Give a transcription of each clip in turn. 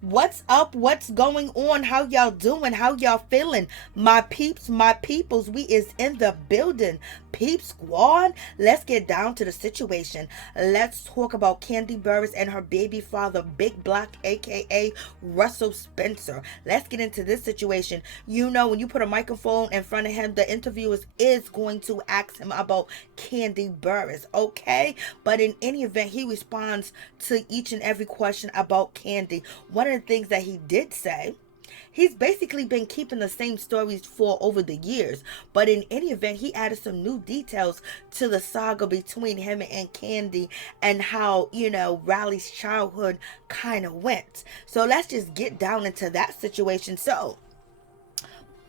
What's up? What's going on? How y'all doing? How y'all feeling? My peeps, my peoples, we is in the building. Peep squad, let's get down to the situation. Let's talk about Kandi Burruss and her baby father, Big Block, aka Russell Spencer. Let's get into this situation. You know, when you put a microphone in front of him, the interviewers is going to ask him about Kandi Burruss, okay? But in any event, he responds to each and every question about Kandi. One of the things that he did say, he's basically been keeping the same stories for over the years, but in any event, he added some new details to the saga between him and Kandi and how, you know, Riley's childhood kind of went. So let's just get down into that situation.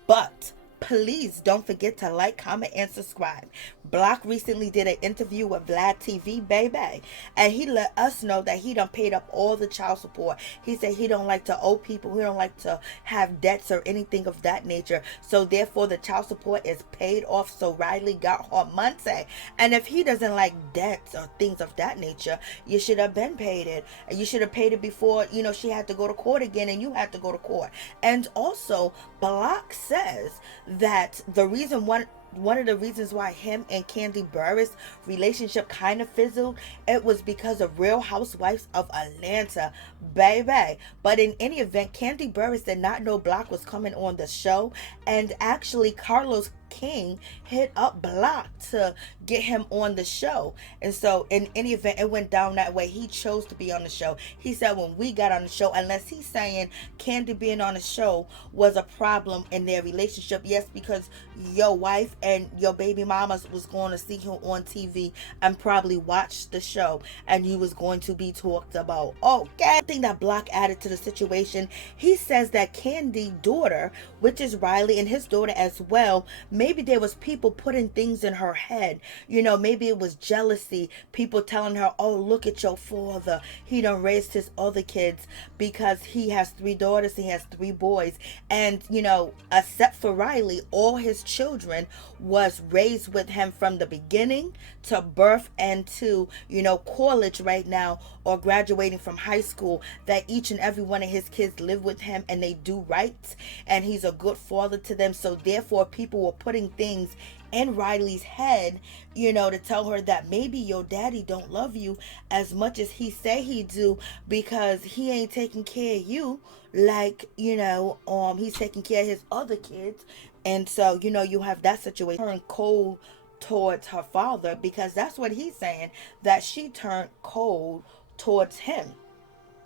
But please don't forget to like, comment, and subscribe. Block recently did an interview with Vlad TV, baby, and he let us know that he done paid up all the child support. He said he don't like to owe people, he don't like to have debts or anything of that nature. So therefore, the child support is paid off. So Riley got her money. And if he doesn't like debts or things of that nature, you should have been paid it. And you should have paid it before, you know, she had to go to court again, and you had to go to court. And also, Block says that the reason one of the reasons why him and Kandi Burruss relationship kind of fizzled, it was because of Real Housewives of Atlanta, baby. But in any event, Kandi Burruss did not know Block was coming on the show, and actually Carlos King hit up Block to get him on the show. And so in any event, it went down that way. He chose to be on the show. He said when we got on the show, unless he's saying Kandi being on the show was a problem in their relationship, yes, because your wife and your baby mamas was going to see him on TV and probably watch the show, and you was going to be talked about. Okay. I think that Block added to the situation. He says that Kandi's daughter, which is Riley, and his daughter as well, maybe there was people putting things in her head. You know, maybe it was jealousy. People telling her, oh, look at your father. He done raised his other kids, because he has 3 daughters. He has 3 boys. And, you know, except for Riley, all his children was raised with him from the beginning to birth and to, you know, college right now, or graduating from high school, that each and every one of his kids live with him and they do right. And he's a good father to them. So therefore, people were putting things in Riley's head, you know, to tell her that maybe your daddy don't love you as much as he say he do, because he ain't taking care of you like, you know, he's taking care of his other kids. And so, you know, you have that situation. Turn cold towards her father, because that's what he's saying, that she turned cold towards him.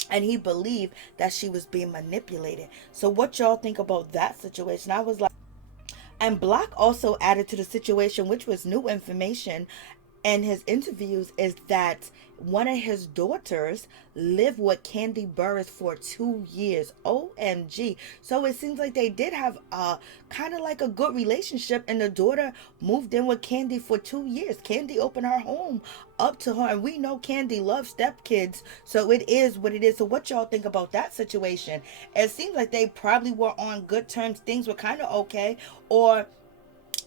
And he believed that she was being manipulated. So what y'all think about that situation? I was like, and Block also added to the situation, which was new information in his interviews, is that one of his daughters lived with Kandi Burruss for 2 years. OMG. So it seems like they did have a kind of like a good relationship, and the daughter moved in with Kandi for 2 years. Kandi opened her home up to her, and we know Kandi loves stepkids, so it is what it is. So what y'all think about that situation? It seems like they probably were on good terms. Things were kind of okay, or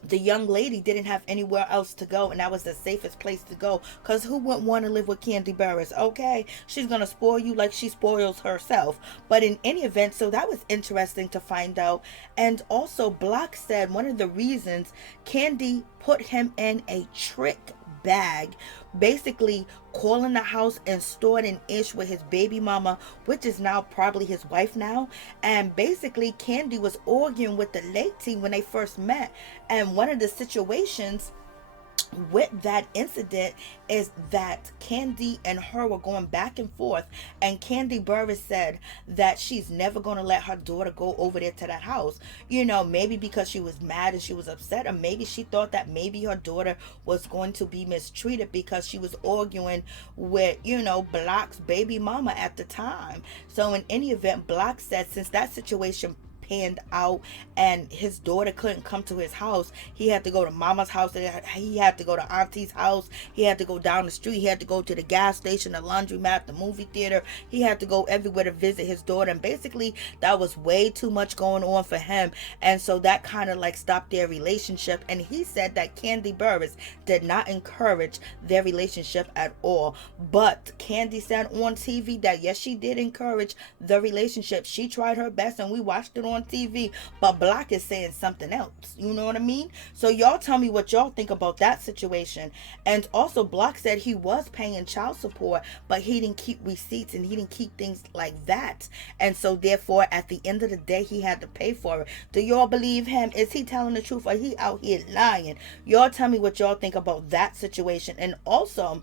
the young lady didn't have anywhere else to go, and that was the safest place to go, because who wouldn't want to live with Kandi Burruss? Okay, she's gonna spoil you like she spoils herself. But in any event, so that was interesting to find out. And also, Block said one of the reasons Kandi put him in a trick bag, basically calling the house and stored an ish with his baby mama, which is now probably his wife now. And basically Kandi was arguing with the lady when they first met, and one of the situations with that incident is that Kandi and her were going back and forth, and Kandi Burruss said that she's never going to let her daughter go over there to that house, you know, maybe because she was mad and she was upset, or maybe she thought that maybe her daughter was going to be mistreated because she was arguing with, you know, Block's baby mama at the time. So in any event, Block said since that situation panned out, and his daughter couldn't come to his house. He had to go to mama's house, he had to go to auntie's house, he had to go down the street, he had to go to the gas station, the laundromat, the movie theater. He had to go everywhere to visit his daughter, and basically that was way too much going on for him. And so that kind of like stopped their relationship. And he said that Kandi Burruss did not encourage their relationship at all. But Kandi said on TV that yes, she did encourage the relationship. She tried her best, and we watched it on TV. But Block is saying something else. You know what I mean? So y'all tell me what y'all think about that situation. And also, Block said he was paying child support, but he didn't keep receipts and he didn't keep things like that. And so therefore, at the end of the day, he had to pay for it. Do y'all believe him? Is he telling the truth, or he out here lying? Y'all tell me what y'all think about that situation. And also,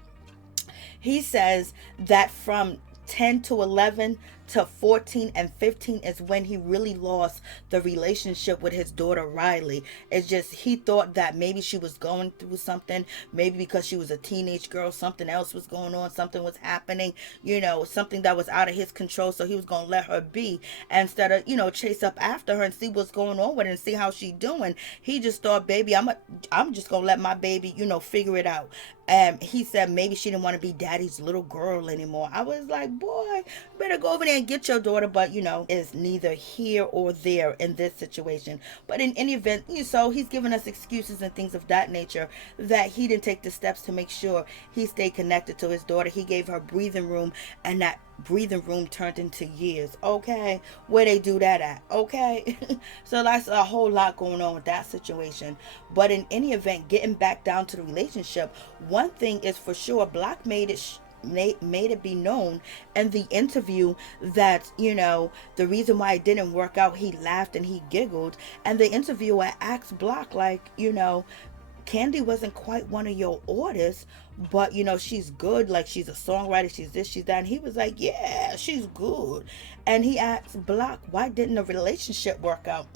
he says that from 10 to 11 to 14 and 15 is when he really lost the relationship with his daughter Riley. It's just he thought that maybe she was going through something, maybe because she was a teenage girl, something else was going on, something was happening, you know, something that was out of his control. So he was going to let her be instead of, you know, chase up after her and see what's going on with her and see how she doing. He just thought, baby, I'm just going to let my baby, you know, figure it out. He said maybe she didn't want to be daddy's little girl anymore. I was like, boy, better go over there and get your daughter. But, you know, it's neither here or there in this situation. But in any event, so he's giving us excuses and things of that nature that he didn't take the steps to make sure he stayed connected to his daughter. He gave her breathing room, and that breathing room turned into years. Okay, where they do that at? Okay. So that's a whole lot going on with that situation. But in any event, getting back down to the relationship, one thing is for sure, Block made it be known in the interview that, you know, the reason why it didn't work out, he laughed and he giggled, and the interviewer asked Block, like, you know, Kandi wasn't quite one of your orders, but, you know, she's good. Like, she's a songwriter. She's this, she's that. And he was like, yeah, she's good. And he asked Block, why didn't the relationship work out?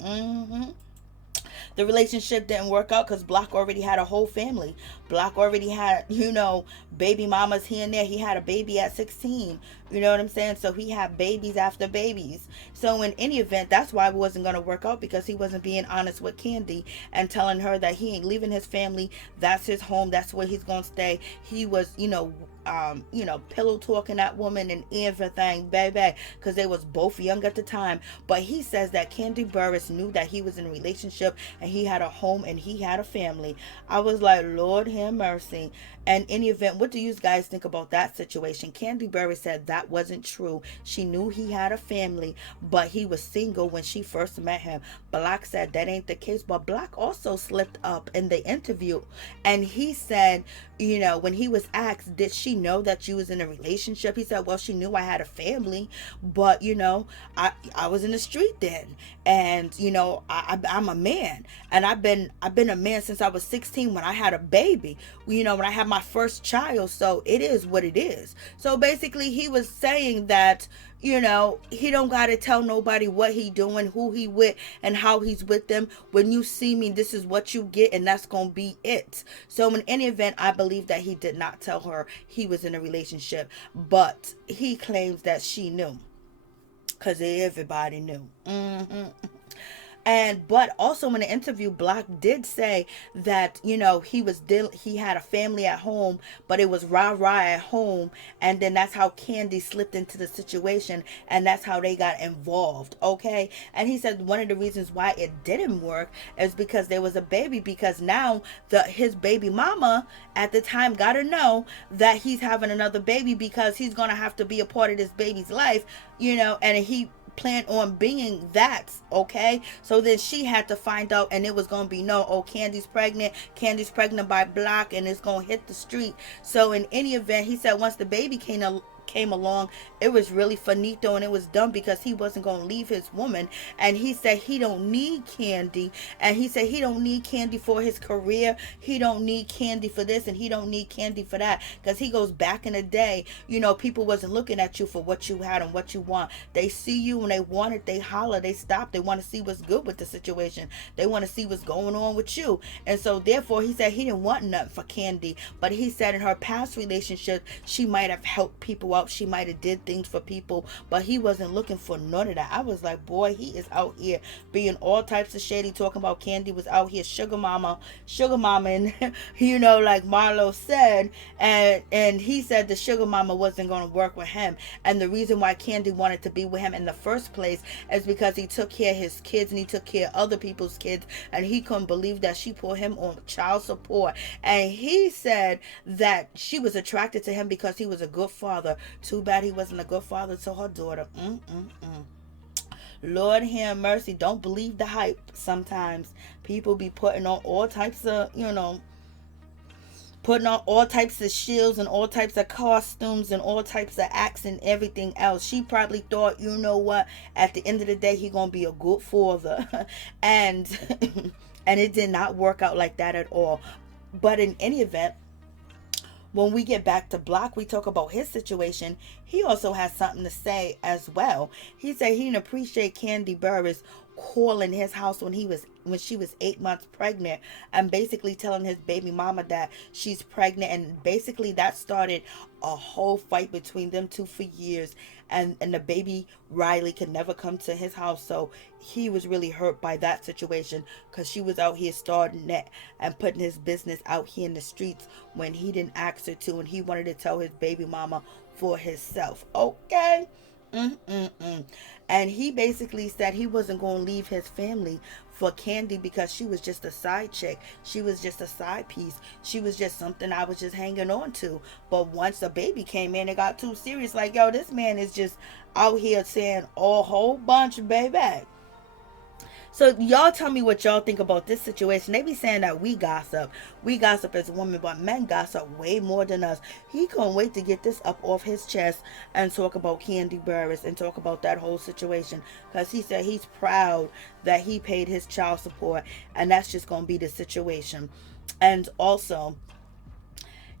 The relationship didn't work out because Block already had a whole family. Block already had, you know, baby mamas here and there. He had a baby at 16. You know what I'm saying? So he had babies after babies. So in any event, that's why it wasn't going to work out, because he wasn't being honest with Kandi and telling her that he ain't leaving his family. That's his home. That's where he's going to stay. He was, you know, pillow talking that woman and everything, baby, because they was both young at the time. But he says that Kandi Burruss knew that he was in a relationship and he had a home and he had a family. I was like, Lord have mercy. And in any event, what do you guys think about that situation? Kandi Burruss said that wasn't true. She knew he had a family, but he was single when she first met him. Block said that ain't the case, but Block also slipped up in the interview, and he said, you know, when he was asked, did she know that you was in a relationship? He said, well, she knew I had a family, but, you know, I was in the street then, and, you know, I'm a man, and I've been a man since I was 16 when I had a baby, you know, when I had my first child. So it is what it is. So basically he was saying that, you know, he don't gotta tell nobody what he doing, who he with, and how he's with them. When you see me, this is what you get, and that's gonna be it. So in any event, I believe that he did not tell her he was in a relationship, but he claims that she knew, because everybody knew. But also in the interview, Block did say that, you know, he had a family at home, but it was rah-rah at home, and then that's how Kandi slipped into the situation, and that's how they got involved, okay? And he said one of the reasons why it didn't work is because there was a baby, because now his baby mama at the time got to know that he's having another baby, because he's going to have to be a part of this baby's life, you know, and he plan on being that, okay? So then she had to find out, and it was going to be no, oh, Kandi's pregnant by Block, and it's going to hit the street. So in any event, he said once the baby came along, it was really finito, and it was done, because he wasn't going to leave his woman. And he said he don't need Kandi, and he said he don't need Kandi for his career, he don't need Kandi for this, and he don't need Kandi for that, because he goes back in the day, you know, people wasn't looking at you for what you had and what you want. They see you when they want it, they holler, they stop, they want to see what's good with the situation, they want to see what's going on with you. And so therefore he said he didn't want nothing for Kandi, but he said in her past relationship she might have helped people out. She might have did things for people, but he wasn't looking for none of that. I was like, boy, he is out here being all types of shady, talking about Kandi was out here sugar mama, and like Marlo said, and he said the sugar mama wasn't going to work with him. And the reason why Kandi wanted to be with him in the first place is because he took care of his kids and he took care of other people's kids, and he couldn't believe that she put him on child support. And he said that she was attracted to him because he was a good father. Too bad he wasn't a good father to her daughter. Lord have mercy. Don't believe the hype. Sometimes people be putting on all types of, putting on all types of shields and all types of costumes and all types of acts and everything else. She probably thought, you know what, at the end of the day, he gonna be a good father. and and it did not work out like that at all. But in any event, when we get back to Block, we talk about his situation. He also has something to say as well. He said he didn't appreciate Kandi Burruss calling his house when she was 8 months pregnant and basically telling his baby mama that she's pregnant, and basically that started a whole fight between them two for years, and the baby Riley could never come to his house. So he was really hurt by that situation because she was out here starting it and putting his business out here in the streets when he didn't ask her to, and he wanted to tell his baby mama for himself. Okay. And he basically said he wasn't going to leave his family for Kandi because she was just a side chick. She was just a side piece. She was just something I was just hanging on to. But once the baby came in, it got too serious. Like, yo, this man is just out here saying a whole bunch, baby. So y'all tell me what y'all think about this situation. They be saying that we gossip. We gossip as women, but men gossip way more than us. He couldn't wait to get this up off his chest and talk about Kandi Burruss and talk about that whole situation. Because he said he's proud that he paid his child support. And that's just going to be the situation. And also,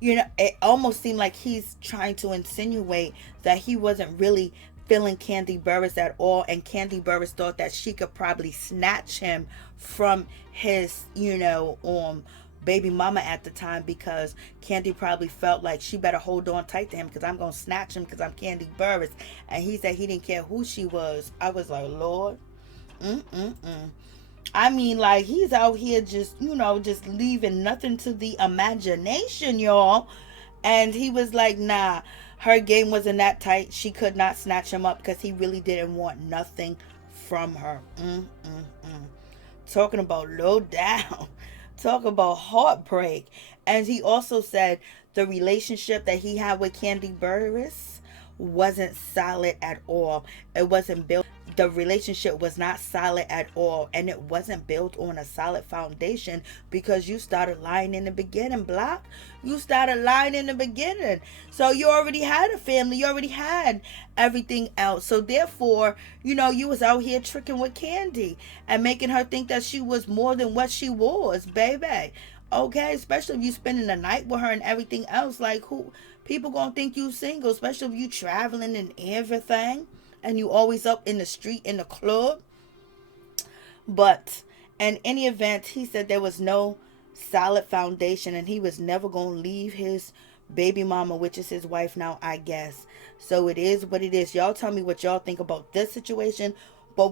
it almost seemed like he's trying to insinuate that he wasn't really feeling Kandi Burruss at all, and Kandi Burruss thought that she could probably snatch him from his, baby mama at the time, because Kandi probably felt like she better hold on tight to him because I'm going to snatch him because I'm Kandi Burruss. And he said he didn't care who she was. I was like, Lord. I mean, like, he's out here just, just leaving nothing to the imagination, y'all. And he was like, nah, her game wasn't that tight. She could not snatch him up because he really didn't want nothing from her. Talking about low down. Talk about heartbreak. And he also said the relationship that he had with Kandi Burruss wasn't solid at all. It wasn't built. The relationship was not solid at all, and it wasn't built on a solid foundation because you started lying in the beginning, Block. You started lying in the beginning. So you already had a family. You already had everything else. So therefore, you was out here tricking with Kandi and making her think that she was more than what she was, baby. Okay, especially if you spending the night with her and everything else. Like, who people gonna think you single, especially if you traveling and everything. And you always up in the street, in the club. But in any event, he said there was no solid foundation, and he was never going to leave his baby mama, which is his wife now, I guess. So it is what it is. Y'all tell me what y'all think about this situation.